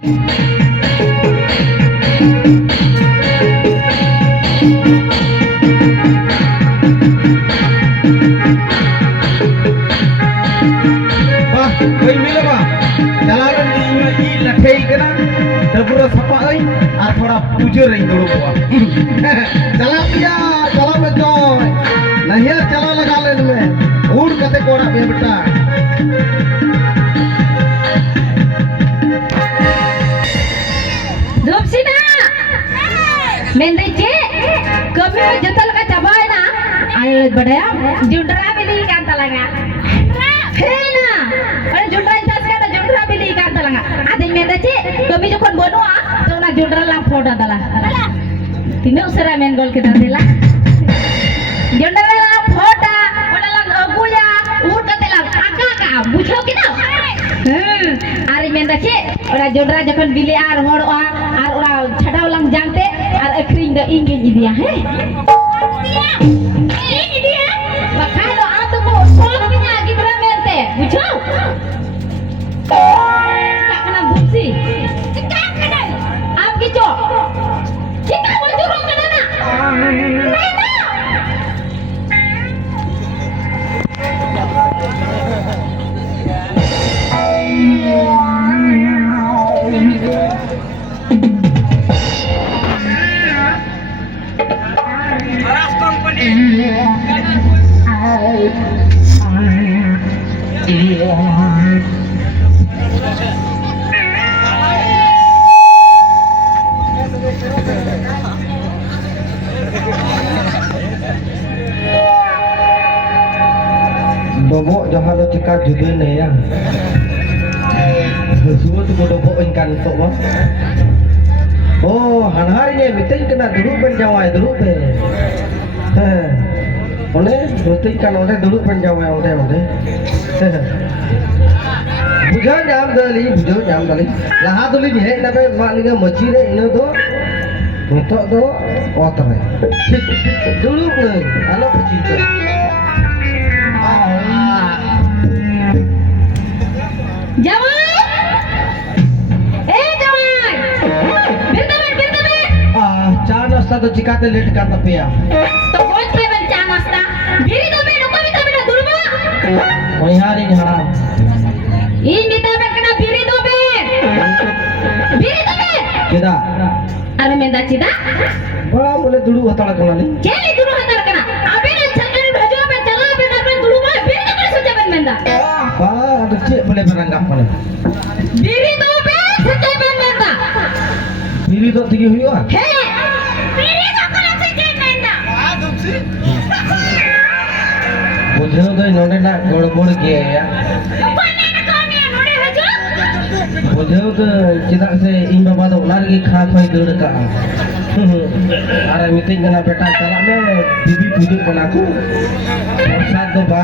Oi mila ba jalaran di lathei kana dabura sapa ai ar thoda puja rai dulu bua chala piya chala bejoy nahiya chala laga len me उड़ कते कोड़ा बे बेटा धूपसीना मेंदे चे कभी जतल का चबाय ना आयो बड़या जुंडरा बिली कांता लगा है ना अरे जुंडरा इंचास का जुंडरा बिली कांता लगा आदे मेंदे चे कभी जखन बनवा तो ना जुंडरा ला फोड़ा दला तिने उसरा मेन गोल के दला जुंडरा ला फोड़ा बुझो कि ना आरे मेंदा छे ओरा जोडरा जखन बिले आर होड़वा आर ओरा छडाव लंग जानते आर अखरिंग द इंगे दिया है दिया बखालो आ तो को सोल बिना गिदरा मेलते बुझो काकना बुझी काकना आप की चो चिका बोल जुरो कना ना Bobo jangan lo cekak juga nih ya. Semua tuh bobo ikan tuh bos. Oh, hari ini meeting kena dulu penjawai dulu be. Oleh meeting kan oleh dulu penjawai oleh. Bujan jam dali. Lahat dulu nih, tapi mak liga mochi deh ini tuh. Untuk tuh otak nih. Dulu nih, alo pecinta. जवान ए जवान बिरदबे चार नाश्ता तो चिकाते late करता पिया तो कौन से बन चार नाश्ता बिरी दो बे नको बिता बिना दुर्मा वही हारी हराम इन बिता बे कना बिरी दो बे केदा अरे मेंदा चिदा बड़ा बोले दुड़ू हताड़ा कनाली केली दुड़ू हताड़ा कना अबे न छकन भेजो बे चला बे न दुड़ू मा बिरी दो सोचे बन मेंदा बा चे बोले berangkap mana बिरी दो बे सोचे बन मेंदा बिरी तो tinggi हुआ हे बिरी दो कना सोचे मेंदा हां दुपसी बुझो तो इन्होंने ना गड़बड़ किया है कोने ना कोने नोड़े हजो बुझो तो चिदा से इन बाबा तो उलार की खा खोई दौड़ का अरे मीटिंग करना बेटा चला मैं बीबी पूजो बना को साथ दो बा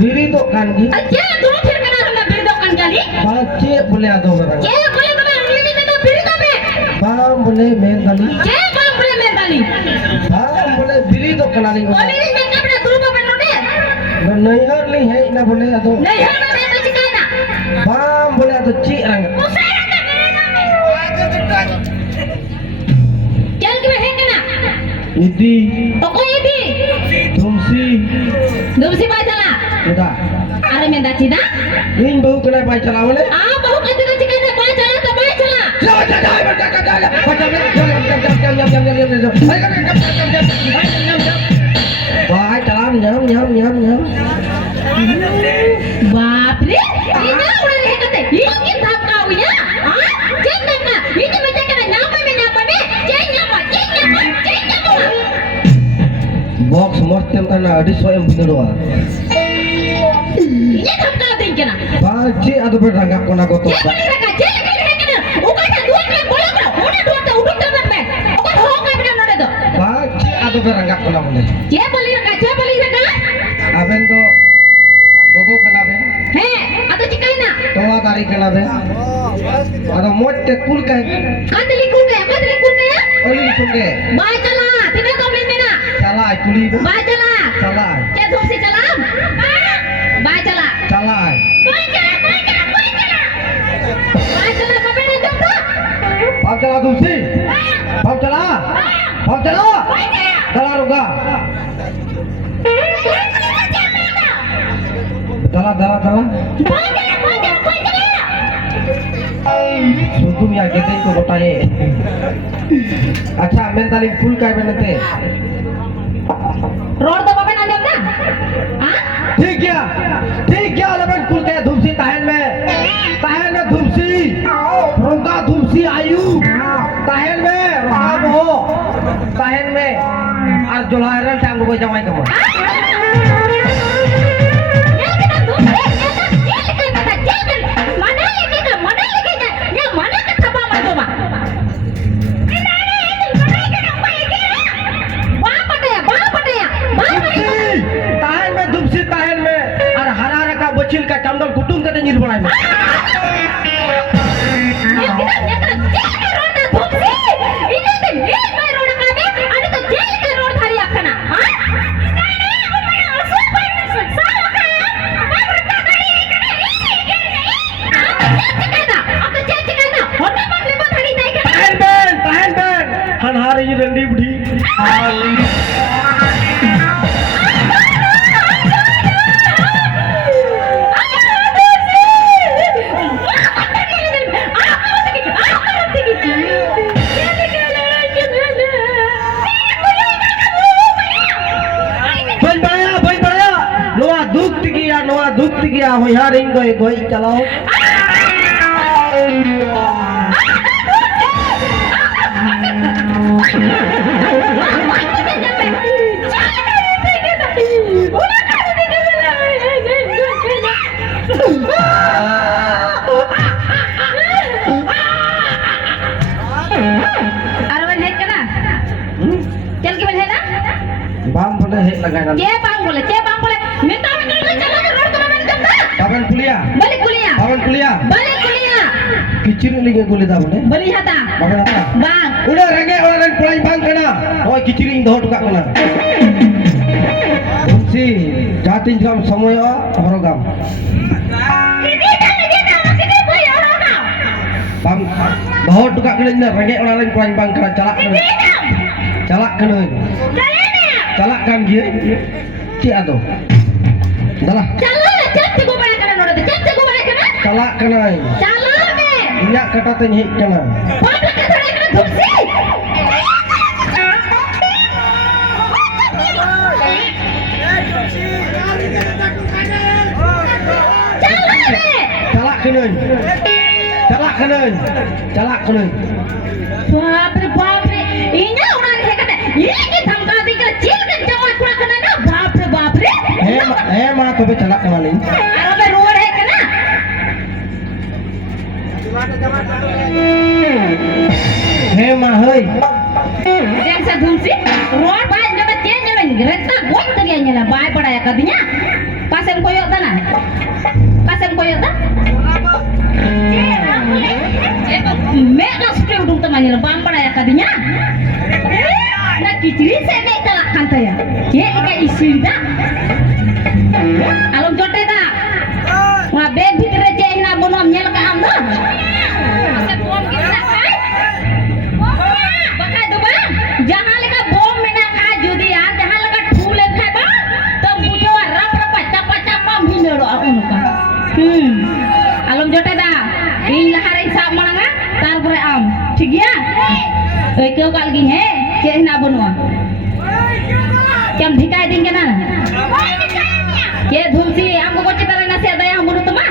बिरी तो kan gi अच्छा दो फिर कना हम बिरी दो kan kali bace boleh ado orang ये बोले तो मैं उंगली में तो बिरी दो बे bam boleh main kali ये काम बोले मैं kali bam boleh biri तो kenali बोले नहीं मैं अपना दूर में बनोने नहीं हर नहीं है ना boleh ado नहीं हर मैं तो चिकाना bam boleh ado cik rang उसारा के मेरे नाम में क्या के है कना idi तो कोई भी tumsi दूसरी बात चला tidak अरे मैं दाचिदा ini bau kena pai cala boleh आ बहु कहते तो चिकाना बाय चला तो बाय चला Wah, nyam. बाप रे इना उड़ा रहे कहते ये की थाप का हुआ हां चेक करना ये तो बच्चे का नाम में check box mortem kana adi soyam bindoa ये थाप का दें क्या baje ado berangkap kona gotok ये बोले रखा चेक कर रहे क्या ऊपर से दूर में बोलो करो उन्हें दूर से उठो कर मैं ऊपर होगा बिना नोड़े दो baje ado berangkap kona boleh ये बोली रखा aben to gogo kana ben है अतो चिकाना toa tari kana ben ado motte kul kai कादली कुल गया oli sunge बाय चला तिने तो में ना chala kuli बाय चला chala क्या धूप से चला बाय चला Jalai. Pam chala Dulci. Pam chala. Pam chala. Chala ruga. Chala chala chala. Suntum ya kita ikut rotaye. अच्छा मैं ताली फुल काय बनते रोड तो बाबा नाम ना हाँ ठीक है अलबन फुल के धुमसी तहन में धुमसी रोगा धुमसी आयु तहन में राम हो तहन में और जोलायरन टांग को जमाई कमो बचिल का चंदल कुटुम का नीर बनाए में हनहार ये रंडी बुढ़ी दुख गया हो यार इन गोई चलाओ अरवन है क्या चल के बोले ना बाम बोले है लगाना के बाम बोले मैं तो Paman kuliah. Balik kuliah. Paman kuliah. Balik kuliah. Kicir ni ke kuliah dah boleh? Balik hata. Paman apa? Bang. Udah rengek orang pulang bang kena. Oh kicir ni dah tukar kena. Si jatin jam semuanya horogam. Bang, dah tukar kena ni rengek orang pulang bang kena calak kena. Calak kena. Calak kan dia. Cik atau? Dah. Calak kena. Inyak kata tenyik kena. Calak kena. बाप रे इन्या उड़ा के कने ये की धमका दी के जेल के जमा कुड़ा कने ना बाप रे हे मां तो बे calak kena नहीं अरे बे रोड है कना हे मां हई देख से धुमसी रोड बाय जब चेंज में रहता गोल तरिया न्याला बाय पड़ाया कदिया पासन कोयो ता मैं ना स्ट्रेट उठूं तो मानिला बाम पड़ाया कदिया ना किचरी से नहीं चला खानता या ये का इसीदा आलम जोटे दा वहां बैग भीतर जे ना बनो नेल का आम ना से बम गिरना खाए बका दो बा जहां लगा बम में ना खा जुदी यार जहां लगा ठूले खाए बा तो बुझो रप पच्चा पम भी नेरो उनका आलम जोटे दा इन लहारे साब मांगा तारपरे आम ठीक गया ओए क्यों काल गी है चे ना बनवा क्या ढिकाय देंगे ना के धुमसी हमको कोची तरह ना से दया मुनु तमा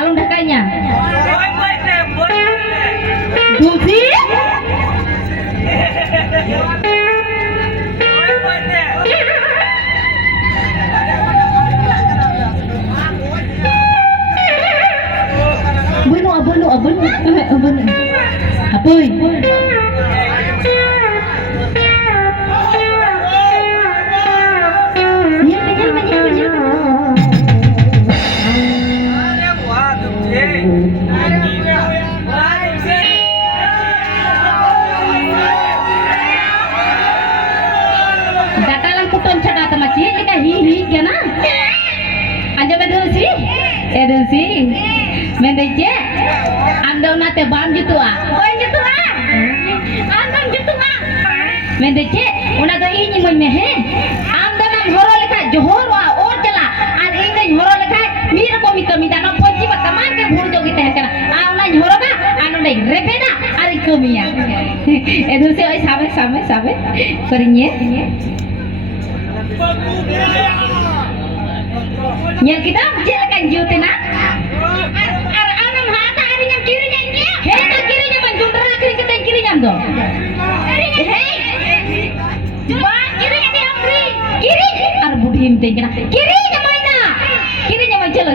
आलम ढकाइnya धुमसी Abun Apoy Datalan kuton cakap sama cik, jika hi kena. Aja betul sih. Aduh sih, mendece, anda nate bam gitu ah, anda gitu ah, mendece, una tuh ini memehe, anda nam horo leka johor wa or cala, ad ini horo leka mira komi komi dana ponci bataman ke bhul jogi teh kana, anda horo ba, anda nai repena, ari komi ya, aduh sih, oi sabe, korinya. Yang kita menjalankan jutina anam hata hari yang kirinya ini hena kirinya menjundra kiri kita yang kirinya dong kirinya dia amri kiri arbudhim tengkena kirinya mana kirinya menjelo